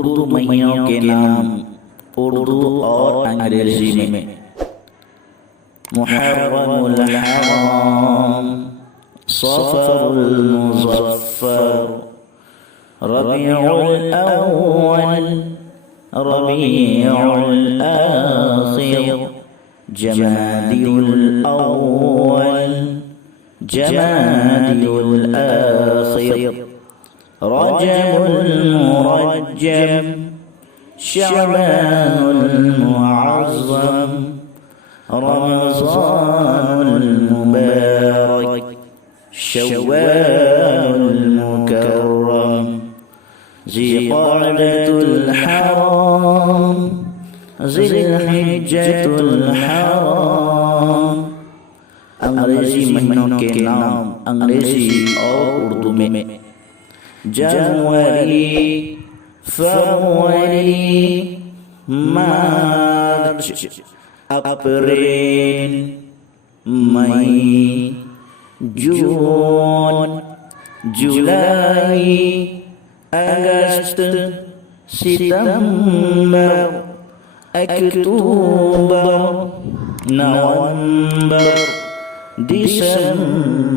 उर्दू महीनों के नाम उर्दू और अंग्रेजी में मुहर्रमुल हराम, सफरुल मुज़फ्फर, रबीउल अव्वल, रबीउल आखिर, जमादिउल अव्वल, जमादिउल आखिर, रजबुल मुरज्जम, शअबानुल मुअज़्ज़म, रमज़ानुल मुबारक, शव्वालुल मुकर्रम, ज़िक़अदतुल हराम, ज़िलहिज्जतुल हराम। अंग्रेजी महीनों के नाम अंग्रेजी और उर्दू में जनवरी, फरवरी, मार्च, अप्रैल, मई, जून, जुलाई, अगस्त, सितंबर, अक्टूबर, नवंबर, दिसंबर।